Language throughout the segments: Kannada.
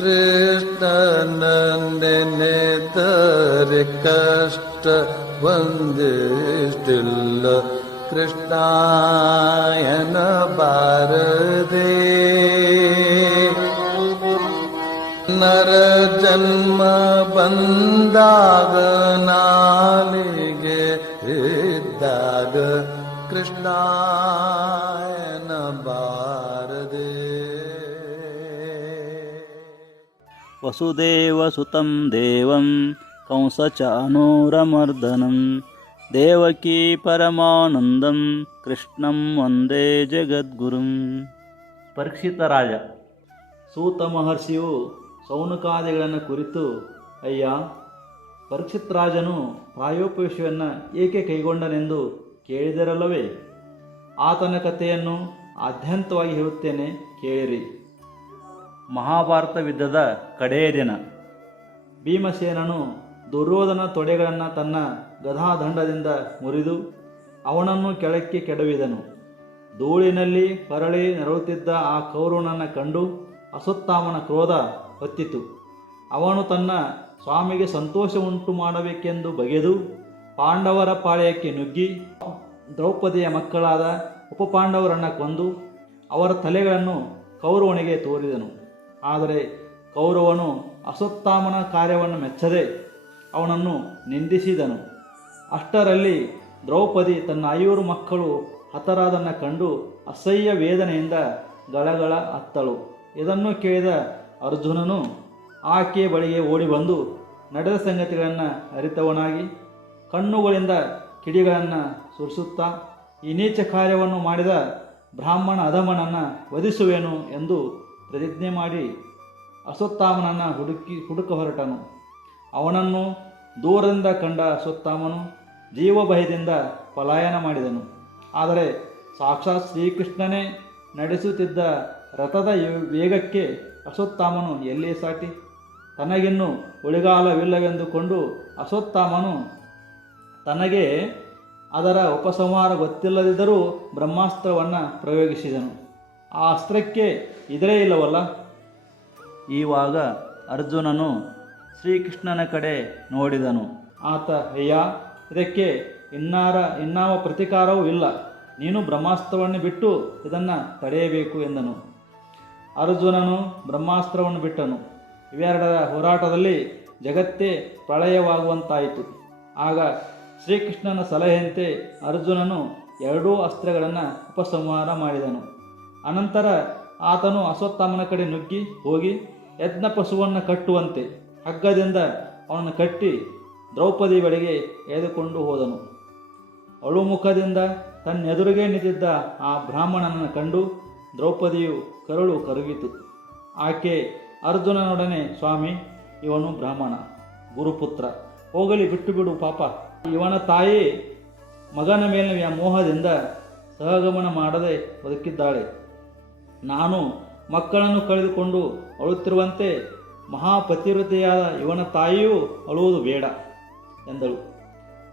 कृष्णनन्दने वन्दिष्टिल्ल कृष्णायन भारदे कृष्णायनर जन्म वन्दागनाग कृष्णा ವಸುದೇವಸುतं ದೇವಂ, ಕಂಸಚಾನೂರಮರ್ದನಂ. ದೇವಕೀ ಪರಮಾನಂದಂ, ಕೃಷ್ಣಂ ವಂದೇ ಜಗದ್ಗುರುಂ. ಪರೀಕ್ಷಿತ ರಾಜ, ಸೂತ ಮಹರ್ಷಿಯು ಸೌನಕಾದಿಗಳನ್ನು ಕುರಿತು, ಅಯ್ಯ, ಪರೀಕ್ಷಿತ್ ರಾಜನು ಪ್ರಾಯೋಪವೇಶವನ್ನು ಏಕೆ ಕೈಗೊಂಡನೆಂದು ಕೇಳಿದರಲ್ಲವೇ? ಆತನ ಕಥೆಯನ್ನು ಆದ್ಯಂತವಾಗಿ ಹೇಳುತ್ತೇನೆ, ಕೇಳಿರಿ. ಮಹಾಭಾರತ ಯುದ್ಧದ ಕಡೆಯ ದಿನ. ಭೀಮಸೇನನು ದುರ್ಯೋಧನ ತೊಡೆಗಳನ್ನು ತನ್ನ ಗಧಾದಂಡದಿಂದ ಮುರಿದು ಅವನನ್ನು ಕೆಳಕ್ಕೆ ಕೆಡವಿದನು. ಧೂಳಿನಲ್ಲಿ ಪರಳಿ ನರಳುತ್ತಿದ್ದ ಆ ಕೌರವನನ್ನು ಕಂಡು ಅಸುತ್ತಾಮನ ಕ್ರೋಧ ಹೊತ್ತಿತು. ಅವನು ತನ್ನ ಸ್ವಾಮಿಗೆ ಸಂತೋಷ ಉಂಟು ಮಾಡಬೇಕೆಂದು ಬಗೆದು ಪಾಂಡವರ ಪಾಳೆಯಕ್ಕೆ ನುಗ್ಗಿ ದ್ರೌಪದಿಯ ಮಕ್ಕಳಾದ ಉಪಪಾಂಡವರನ್ನು ಕೊಂದು ಅವರ ತಲೆಗಳನ್ನು ಕೌರವನಿಗೆ ತೋರಿದನು. ಆದರೆ ಕೌರವನು ಅಶ್ವತ್ಥಾಮನ ಕಾರ್ಯವನ್ನು ಮೆಚ್ಚದೆ ಅವನನ್ನು ನಿಂದಿಸಿದನು. ಅಷ್ಟರಲ್ಲಿ ದ್ರೌಪದಿ ತನ್ನ ಐವರು ಮಕ್ಕಳು ಹತರಾದನ್ನು ಕಂಡು ಅಸಹ್ಯ ವೇದನೆಯಿಂದ ಗಳಗಳ ಅತ್ತಳು ಇದನ್ನು ಕೇಳಿದ ಅರ್ಜುನನು ಆಕೆಯ ಬಳಿಗೆ ಓಡಿ ಬಂದು ನಡೆದ ಸಂಗತಿಗಳನ್ನು ಅರಿತವನಾಗಿ ಕಣ್ಣುಗಳಿಂದ ಕಿಡಿಗಳನ್ನು ಸುರಿಸುತ್ತಾ, ಈ ನೀಚ ಕಾರ್ಯವನ್ನು ಮಾಡಿದ ಬ್ರಾಹ್ಮಣ ಅಧಮನನ್ನು ವಧಿಸುವೆನು ಎಂದು ಪ್ರತಿಜ್ಞೆ ಮಾಡಿ ಅಶ್ವತ್ಥಾಮನನ್ನು ಹುಡುಕಿ ಹುಡುಕ ಹೊರಟನು. ಅವನನ್ನು ದೂರದಿಂದ ಕಂಡ ಅಶ್ವತ್ಥಾಮನು ಜೀವಭಯದಿಂದ ಪಲಾಯನ ಮಾಡಿದನು. ಆದರೆ ಸಾಕ್ಷಾತ್ ಶ್ರೀಕೃಷ್ಣನೇ ನಡೆಸುತ್ತಿದ್ದ ರಥದ ವೇಗಕ್ಕೆ ಅಶ್ವತ್ಥಾಮನು ಎಲ್ಲಿ ಸಾಟಿ? ತನಗಿನ್ನು ಉಳಿಗಾಲವಿಲ್ಲವೆಂದುಕೊಂಡು ಅಶ್ವತ್ಥಾಮನು ತನಗೆ ಅದರ ಉಪಸಂಹಾರ ಗೊತ್ತಿಲ್ಲದಿದ್ದರೂ ಬ್ರಹ್ಮಾಸ್ತ್ರವನ್ನು ಪ್ರಯೋಗಿಸಿದನು. ಆ ಅಸ್ತ್ರಕ್ಕೆ ಇದರೇ ಇಲ್ಲವಲ್ಲ? ಈವಾಗ ಅರ್ಜುನನು ಶ್ರೀಕೃಷ್ಣನ ಕಡೆ ನೋಡಿದನು. ಆತ ಅಯ್ಯ ಇದಕ್ಕೆ ಇನ್ನಾರ ಇನ್ನಾವ ಪ್ರತಿಕಾರವೂ ಇಲ್ಲ. ನೀನು ಬ್ರಹ್ಮಾಸ್ತ್ರವನ್ನು ಬಿಟ್ಟು ಇದನ್ನು ತಡೆಯಬೇಕು ಎಂದನು. ಅರ್ಜುನನು ಬ್ರಹ್ಮಾಸ್ತ್ರವನ್ನು ಬಿಟ್ಟನು. ಇವೆರಡರ ಹೋರಾಟದಲ್ಲಿ ಜಗತ್ತೇ ಪ್ರಳಯವಾಗುವಂತಾಯಿತು. ಆಗ ಶ್ರೀಕೃಷ್ಣನ ಸಲಹೆಯಂತೆ ಅರ್ಜುನನು ಎರಡೂ ಅಸ್ತ್ರಗಳನ್ನು ಉಪಸಂಹಾರ ಮಾಡಿದನು. ಅನಂತರ ಆತನು ಅಶ್ವತ್ಥಾಮನ ಕಡೆ ನುಗ್ಗಿ ಹೋಗಿ ಯಜ್ಞ ಪಶುವನ್ನು ಕಟ್ಟುವಂತೆ ಹಗ್ಗದಿಂದ ಅವನನ್ನು ಕಟ್ಟಿ ದ್ರೌಪದಿ ಬಳಿಗೆ ಎಳೆದುಕೊಂಡು ಹೋದನು. ಅಳುಮುಖದಿಂದ ತನ್ನೆದುರಿಗೆ ನಿಂತಿದ್ದ ಆ ಬ್ರಾಹ್ಮಣನನ್ನು ಕಂಡು ದ್ರೌಪದಿಯು ಕರುಳು ಕರುಗಿತು. ಆಕೆ ಅರ್ಜುನನೊಡನೆ, ಸ್ವಾಮಿ, ಇವನು ಬ್ರಾಹ್ಮಣ, ಗುರುಪುತ್ರ, ಹೋಗಲಿ, ಬಿಟ್ಟು ಬಿಡು, ಪಾಪ. ಇವನ ತಾಯಿ ಮಗನ ಮೇಲಿನ ಮೋಹದಿಂದ ಸಹಗಮನ ಮಾಡದೆ ಬದುಕಿದ್ದಾಳೆ. ನಾನು ಮಕ್ಕಳನ್ನು ಕಳೆದುಕೊಂಡು ಅಳುತ್ತಿರುವಂತೆ ಮಹಾಪತಿವ್ರತೆಯಾದ ಇವನ ತಾಯಿಯೂ ಅಳುವುದು ಬೇಡ ಎಂದಳು.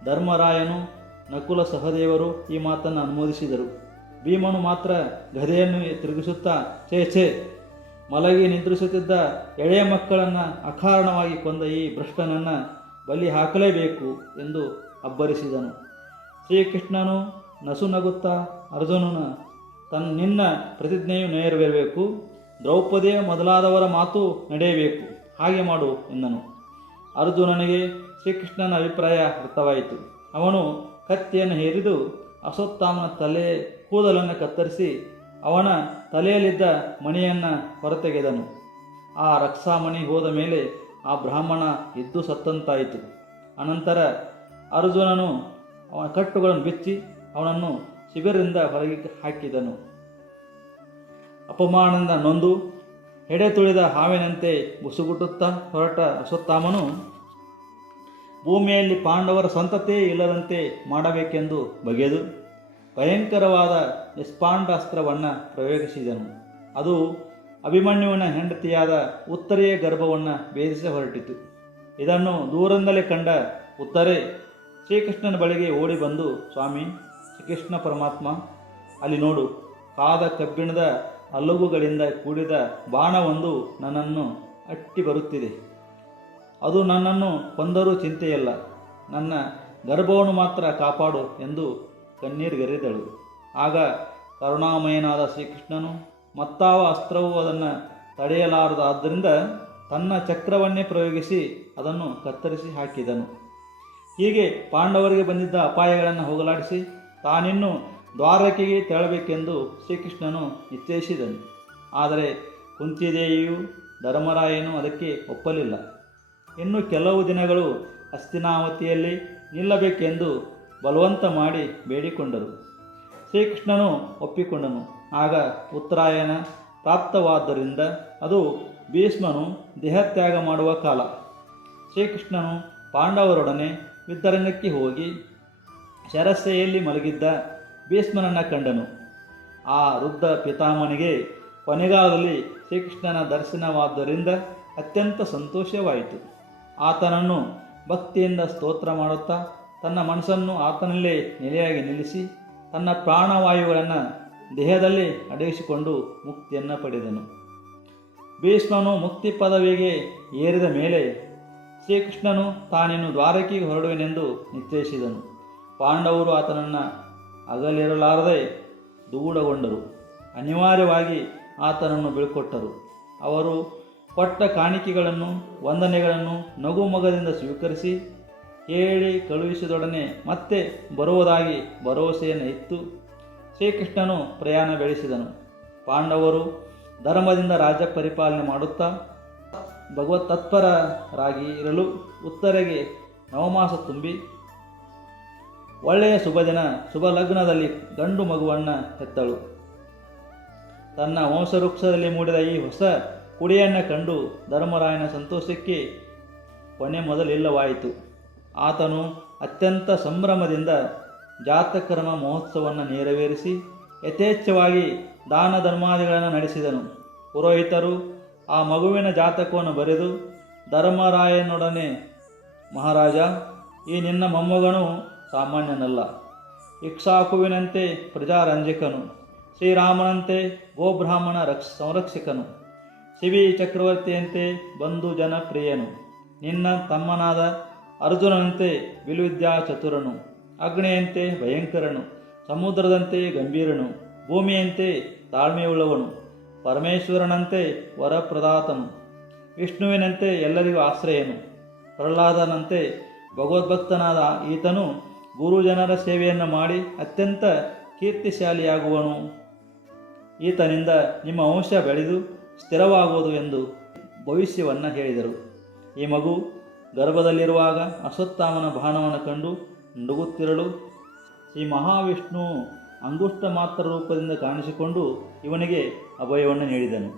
ಧರ್ಮರಾಯನು ನಕುಲ ಸಹದೇವರು ಈ ಮಾತನ್ನು ಅನುಮೋದಿಸಿದರು. ಭೀಮನು ಮಾತ್ರ ಗದೆಯನ್ನು ತಿರುಗಿಸುತ್ತಾ ಛೇ ಛೇ, ಮಲಗಿ ನಿದ್ರಿಸುತ್ತಿದ್ದ ಎಳೆಯ ಮಕ್ಕಳನ್ನು ಅಕಾರಣವಾಗಿ ಕೊಂದ ಈ ಭ್ರಷ್ಟನನ್ನು ಬಲಿ ಹಾಕಲೇಬೇಕು ಎಂದು ಅಬ್ಬರಿಸಿದನು. ಶ್ರೀಕೃಷ್ಣನು ನಸುನಗುತ್ತಾ ಅರ್ಜುನನ ತನ್ನ ನಿನ್ನ ಪ್ರತಿಜ್ಞೆಯು ನೆರವೇರಬೇಕು. ದ್ರೌಪದಿಯ ಮೊದಲಾದವರ ಮಾತು ನಡೆಯಬೇಕು. ಹಾಗೆ ಮಾಡು ಎಂದನು. ಅರ್ಜುನನಿಗೆ ಶ್ರೀಕೃಷ್ಣನ ಅಭಿಪ್ರಾಯ ಅರ್ಥವಾಯಿತು ಅವನು ಕತ್ತಿಯನ್ನು ಹೇರಿದು ಅಶ್ವತ್ಥಾಮನ ತಲೆ ಕೂದಲನ್ನು ಕತ್ತರಿಸಿ ಅವನ ತಲೆಯಲ್ಲಿದ್ದ ಮಣಿಯನ್ನು ಹೊರತೆಗೆದನು. ಆ ರಕ್ಷಾಮಣಿ ಹೋದ ಮೇಲೆ ಆ ಬ್ರಾಹ್ಮಣ ಎದ್ದು ಸತ್ತಂತಾಯಿತು. ಅನಂತರ ಅರ್ಜುನನು ಅವನ ಕಟ್ಟುಗಳನ್ನು ಬಿಚ್ಚಿ ಅವನನ್ನು ಶಿಬಿರದಿಂದ ಹೊರಗೆ ಹಾಕಿದನು. ಅಪಮಾನದಿಂದ ನೊಂದು ಎಡೆ ತುಳಿದ ಹಾವಿನಂತೆ ಬುಸುಗುಟ್ಟುತ್ತಾ ಹೊರಟ ಅಶ್ವತ್ಥಾಮನು, ಭೂಮಿಯಲ್ಲಿ ಪಾಂಡವರ ಸ್ವಂತತೆ ಇಲ್ಲದಂತೆ ಮಾಡಬೇಕೆಂದು ಬಗೆದು ಭಯಂಕರವಾದ ನಿಷ್ಪಾಂಡಾಸ್ತ್ರವನ್ನು ಪ್ರಯೋಗಿಸಿದನು. ಅದು ಅಭಿಮನ್ಯುವಿನ ಹೆಂಡತಿಯಾದ ಉತ್ತರೆಯ ಗರ್ಭವನ್ನು ಭೇದಿಸಿ ಹೊರಟಿತು. ಇದನ್ನು ದೂರದಿಂದಲೇ ಕಂಡ ಉತ್ತರೆ ಶ್ರೀಕೃಷ್ಣನ ಬಳಿಗೆ ಓಡಿ ಬಂದು, ಸ್ವಾಮಿ ಶ್ರೀಕೃಷ್ಣ ಪರಮಾತ್ಮ, ಅಲ್ಲಿ ನೋಡು, ಕಾದ ಕಬ್ಬಿಣದ ಅಲ್ಲಗುಗಳಿಂದ ಕೂಡಿದ ಬಾಣವೊಂದು ನನ್ನನ್ನು ಅಟ್ಟಿ ಬರುತ್ತಿದೆ. ಅದು ನನ್ನನ್ನು ಕೊಂದರೂ ಚಿಂತೆಯಲ್ಲ. ನನ್ನ ಗರ್ಭವನ್ನು ಮಾತ್ರ ಕಾಪಾಡು ಎಂದು ಕಣ್ಣೀರುಗರೆದಳು. ಆಗ ಕರುಣಾಮಯನಾದ ಶ್ರೀಕೃಷ್ಣನು, ಮತ್ತಾವ ಅಸ್ತ್ರವೂ ಅದನ್ನು ತಡೆಯಲಾರದಾದ್ದರಿಂದ ತನ್ನ ಚಕ್ರವನ್ನೇ ಪ್ರಯೋಗಿಸಿ ಅದನ್ನು ಕತ್ತರಿಸಿ ಹಾಕಿದನು. ಹೀಗೆ ಪಾಂಡವರಿಗೆ ಬಂದಿದ್ದ ಅಪಾಯಗಳನ್ನು ಹೋಗಲಾಡಿಸಿ ತಾನಿನ್ನು ದ್ವಾರಕೆಗೆ ತೆರಳಬೇಕೆಂದು ಶ್ರೀಕೃಷ್ಣನು ನಿಶ್ಚಯಿಸಿದನು. ಆದರೆ ಕುಂತಿದೇವಿಯು ಧರ್ಮರಾಯನು ಅದಕ್ಕೆ ಒಪ್ಪಲಿಲ್ಲ. ಇನ್ನು ಕೆಲವು ದಿನಗಳು ಅಸ್ತಿನಾವತಿಯಲ್ಲಿ ನಿಲ್ಲಬೇಕೆಂದು ಬಲವಂತ ಮಾಡಿ ಬೇಡಿಕೊಂಡರು. ಶ್ರೀಕೃಷ್ಣನು ಒಪ್ಪಿಕೊಂಡನು. ಆಗ ಉತ್ತರಾಯಣ ಪ್ರಾಪ್ತವಾದ್ದರಿಂದ ಅದು ಭೀಷ್ಮನು ದೇಹತ್ಯಾಗ ಮಾಡುವ ಕಾಲ. ಶ್ರೀಕೃಷ್ಣನು ಪಾಂಡವರೊಡನೆ ಯುದ್ಧರಂಗಕ್ಕೆ ಹೋಗಿ ಶರಸ್ಸೆಯಲ್ಲಿ ಮಲಗಿದ್ದ ಭೀಷ್ಮನನ್ನು ಕಂಡನು. ಆ ವೃದ್ಧ ಪಿತಾಮನಿಗೆ ಕೊನೆಗಾಲದಲ್ಲಿ ಶ್ರೀಕೃಷ್ಣನ ದರ್ಶನವಾದ್ದರಿಂದ ಅತ್ಯಂತ ಸಂತೋಷವಾಯಿತು. ಆತನನ್ನು ಭಕ್ತಿಯಿಂದ ಸ್ತೋತ್ರ ಮಾಡುತ್ತಾ ತನ್ನ ಮನಸ್ಸನ್ನು ಆತನಲ್ಲೇ ನೆಲೆಯಾಗಿ ನಿಲ್ಲಿಸಿ ತನ್ನ ಪ್ರಾಣವಾಯುಗಳನ್ನು ದೇಹದಲ್ಲಿ ಅಡಗಿಸಿಕೊಂಡು ಮುಕ್ತಿಯನ್ನು ಪಡೆದನು. ಭೀಷ್ಮನು ಮುಕ್ತಿ ಪದವಿಗೆ ಏರಿದ ಮೇಲೆ ಶ್ರೀಕೃಷ್ಣನು ತಾನಿನ್ನು ದ್ವಾರಕಿಗೆ ಹೊರಡುವೆನೆಂದು ನಿಶ್ಚಯಿಸಿದನು ಪಾಂಡವರು ಆತನನ್ನು ಅಗಲಿರಲಾರದೆ ದೂಡಗೊಂಡರು. ಅನಿವಾರ್ಯವಾಗಿ ಆತನನ್ನು ಬೀಳ್ಕೊಟ್ಟರು. ಅವರು ಕೊಟ್ಟ ಕಾಣಿಕೆಗಳನ್ನು, ವಂದನೆಗಳನ್ನು ನಗುಮೊಗದಿಂದ ಸ್ವೀಕರಿಸಿ ಹೇಳಿ ಕಳುಹಿಸಿದೊಡನೆ ಮತ್ತೆ ಬರುವುದಾಗಿ ಭರವಸೆಯನ್ನು ಇತ್ತು ಶ್ರೀಕೃಷ್ಣನು ಪ್ರಯಾಣ ಬೆಳೆಸಿದನು. ಪಾಂಡವರು ಧರ್ಮದಿಂದ ರಾಜ್ಯ ಪರಿಪಾಲನೆ ಮಾಡುತ್ತಾ ಭಗವತ್ ತತ್ಪರರಾಗಿ ಇರಲು ಉತ್ತರೆಗೆ ನವಮಾಸ ತುಂಬಿ ಒಳ್ಳೆಯ ಶುಭ ದಿನ, ಶುಭ ಲಗ್ನದಲ್ಲಿ ಗಂಡು ಮಗುವನ್ನು ಹೆತ್ತಳು. ತನ್ನ ವಂಶವೃಕ್ಷದಲ್ಲಿ ಮೂಡಿದ ಈ ಹೊಸ ಕುಡಿಯನ್ನು ಕಂಡು ಧರ್ಮರಾಯನ ಸಂತೋಷಕ್ಕೆ ಕೊನೆ ಮೊದಲಿಲ್ಲವಾಯಿತು. ಆತನು ಅತ್ಯಂತ ಸಂಭ್ರಮದಿಂದ ಜಾತಕರ್ಮ ಮಹೋತ್ಸವವನ್ನು ನೆರವೇರಿಸಿ ಯಥೇಚ್ಛವಾಗಿ ದಾನ ಧರ್ಮಾದಿಗಳನ್ನು ನಡೆಸಿದನು. ಪುರೋಹಿತರು ಆ ಮಗುವಿನ ಜಾತಕವನ್ನು ಬರೆದು, ಧರ್ಮರಾಯನೊಡನೆ ಮಹಾರಾಜ, ಈ ನಿನ್ನ ಮೊಮ್ಮಗನು ಸಾಮಾನ್ಯನಲ್ಲ. ಇಕ್ಷಾಕುವಿನಂತೆ ಪ್ರಜಾರಂಜಕನು, ಶ್ರೀರಾಮನಂತೆ ಗೋಬ್ರಾಹ್ಮಣ ರಕ್ಷ, ಸಂರಕ್ಷಕನು, ಶಿವಿ ಚಕ್ರವರ್ತಿಯಂತೆ ಬಂಧು ಜನಪ್ರಿಯನು, ನಿನ್ನ ತಮ್ಮನಾದ ಅರ್ಜುನನಂತೆ ವಿಲ್ವಿದ್ಯಾ ಚತುರನು ಅಗ್ನಿಯಂತೆ ಭಯಂಕರನು, ಸಮುದ್ರದಂತೆ ಗಂಭೀರನು, ಭೂಮಿಯಂತೆ ತಾಳ್ಮೆಯುಳ್ಳವನು, ಪರಮೇಶ್ವರನಂತೆ ವರಪ್ರದಾತನು, ವಿಷ್ಣುವಿನಂತೆ ಎಲ್ಲರಿಗೂ ಆಶ್ರಯನು, ಪ್ರಹ್ಲಾದನಂತೆ ಭಗವದ್ಭಕ್ತನಾದ ಈತನು ಗುರುಜನರ ಸೇವೆಯನ್ನು ಮಾಡಿ ಅತ್ಯಂತ ಕೀರ್ತಿಶಾಲಿಯಾಗುವನು. ಈತನಿಂದ ನಿಮ್ಮ ವಂಶ ಬೆಳೆದು ಸ್ಥಿರವಾಗುವುದು ಎಂದು ಭವಿಷ್ಯವನ್ನು ಹೇಳಿದರು. ಈ ಮಗು ಗರ್ಭದಲ್ಲಿರುವಾಗ ಅಶ್ವತ್ಥಾಮನ ಬಾಣವನ್ನು ಕಂಡು ನಡುಗುತ್ತಿರಲು ಶ್ರೀ ಮಹಾವಿಷ್ಣು ಅಂಗುಷ್ಟ ಮಾತ್ರ ರೂಪದಿಂದ ಕಾಣಿಸಿಕೊಂಡು ಇವನಿಗೆ ಅಭಯವನ್ನು ನೀಡಿದನು.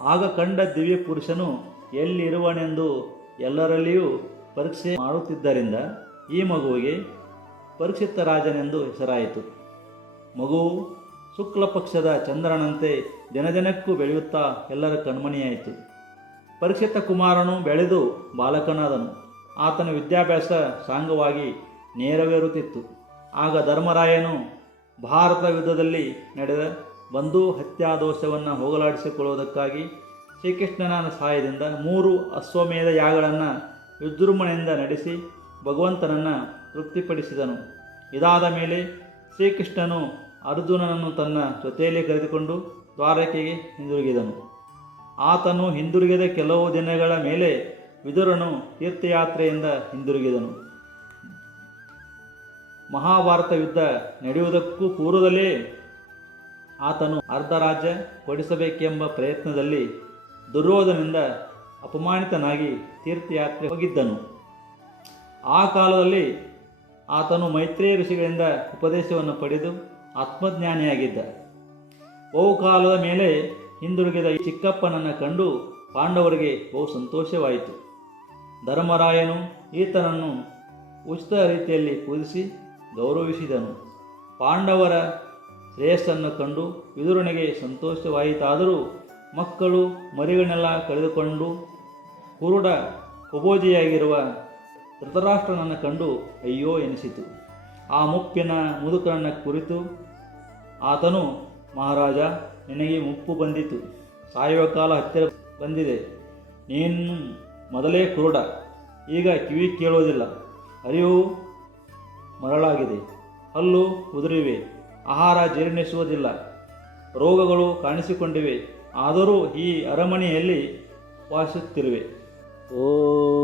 ಆಗ ಕಂಡ ದಿವ್ಯ ಪುರುಷನು ಎಲ್ಲಿರುವನೆಂದು ಎಲ್ಲರಲ್ಲಿಯೂ ಪರೀಕ್ಷೆ ಮಾಡುತ್ತಿದ್ದರಿಂದ ಈ ಮಗುವಿಗೆ ಪರೀಕ್ಷಿತ ರಾಜನೆಂದು ಹೆಸರಾಯಿತು. ಮಗುವು ಶುಕ್ಲ ಪಕ್ಷದ ಚಂದ್ರನಂತೆ ದಿನದಿನಕ್ಕೂ ಬೆಳೆಯುತ್ತಾ ಎಲ್ಲರ ಕಣ್ಮಣಿಯಾಯಿತು. ಪರೀಕ್ಷಿತ ಕುಮಾರನು ಬೆಳೆದು ಬಾಲಕನಾದನು. ಆತನ ವಿದ್ಯಾಭ್ಯಾಸ ಸಾಂಗವಾಗಿ ನೇರವೇರುತ್ತಿತ್ತು. ಆಗ ಧರ್ಮರಾಯನು ಭಾರತ ಯುದ್ಧದಲ್ಲಿ ನಡೆದ ಬಂಧು ಹತ್ಯಾದೋಷವನ್ನು ಹೋಗಲಾಡಿಸಿಕೊಳ್ಳುವುದಕ್ಕಾಗಿ ಶ್ರೀಕೃಷ್ಣನ ಸಹಾಯದಿಂದ ಮೂರು ಅಶ್ವಮೇಧ ಯಾಗಗಳನ್ನು ವಿಜೃಂಭಣೆಯಿಂದ ನಡೆಸಿ ಭಗವಂತನನ್ನು ತೃಪ್ತಿಪಡಿಸಿದನು. ಇದಾದ ಮೇಲೆ ಶ್ರೀಕೃಷ್ಣನು ಅರ್ಜುನನನ್ನು ತನ್ನ ಜೊತೆಯಲ್ಲಿ ಕರೆದುಕೊಂಡು ದ್ವಾರಕೆಗೆ ಹಿಂದಿರುಗಿದನು. ಆತನು ಹಿಂದಿರುಗಿದ ಕೆಲವು ದಿನಗಳ ಮೇಲೆ ವಿದುರನು ತೀರ್ಥಯಾತ್ರೆಯಿಂದ ಹಿಂದಿರುಗಿದನು. ಮಹಾಭಾರತ ಯುದ್ಧ ನಡೆಯುವುದಕ್ಕೂ ಪೂರ್ವದಲ್ಲೇ ಆತನು ಅರ್ಧರಾಜ್ಯ ಕೊಡಿಸಬೇಕೆಂಬ ಪ್ರಯತ್ನದಲ್ಲಿ ದುರ್ಯೋಧನಿಂದ ಅಪಮಾನಿತನಾಗಿ ತೀರ್ಥಯಾತ್ರೆ ಹೋಗಿದ್ದನು. ಆ ಕಾಲದಲ್ಲಿ ಆತನು ಮೈತ್ರೇಯ ಋಷಿಗಳಿಂದ ಉಪದೇಶವನ್ನು ಪಡೆದು ಆತ್ಮಜ್ಞಾನಿಯಾಗಿದ್ದ. ಬಹುಕಾಲದ ಮೇಲೆ ಹಿಂದಿರುಗಿದ ಈ ಚಿಕ್ಕಪ್ಪನನ್ನು ಕಂಡು ಪಾಂಡವರಿಗೆ ಬಹು ಸಂತೋಷವಾಯಿತು. ಧರ್ಮರಾಯನು ಈತನನ್ನು ಉಚಿತ ರೀತಿಯಲ್ಲಿ ಪೂಜಿಸಿ ಗೌರವಿಸಿದನು. ಪಾಂಡವರ ಶ್ರೇಯಸ್ಸನ್ನು ಕಂಡು ವಿದುರನಿಗೆ ಸಂತೋಷವಾಯಿತಾದರೂ ಮಕ್ಕಳು ಮರಿಗಳನ್ನೆಲ್ಲ ಕಳೆದುಕೊಂಡು ಕುರುಡ ಕುಬೋಜಿಯಾಗಿರುವ ಧೃತರಾಷ್ಟ್ರನನ್ನು ಕಂಡು, ಅಯ್ಯೋ ಎನಿಸಿತು. ಆ ಮುಪ್ಪಿನ ಮುದುಕನನ್ನು ಕುರಿತು ಆತನು, ಮಹಾರಾಜ, ನಿನಗೆ ಮುಪ್ಪು ಬಂದಿತು ಸಾಯುವ ಕಾಲ ಹತ್ತಿರ ಬಂದಿದೆ. ನೀನು ಮೊದಲೇ ಕುರುಡ. ಈಗ ಕಿವಿ ಕೇಳೋದಿಲ್ಲ. ಅರಿವು ಮರಳಾಗಿದೆ. ಹಲ್ಲು ಉದುರಿವೆ. ಆಹಾರ ಜೀರ್ಣಿಸುವುದಿಲ್ಲ. ರೋಗಗಳು ಕಾಣಿಸಿಕೊಂಡಿವೆ. ಆದರೂ ಈ ಅರಮನೆಯಲ್ಲಿ ವಾಸಿಸುತ್ತಿರುವೆ. ಓಂ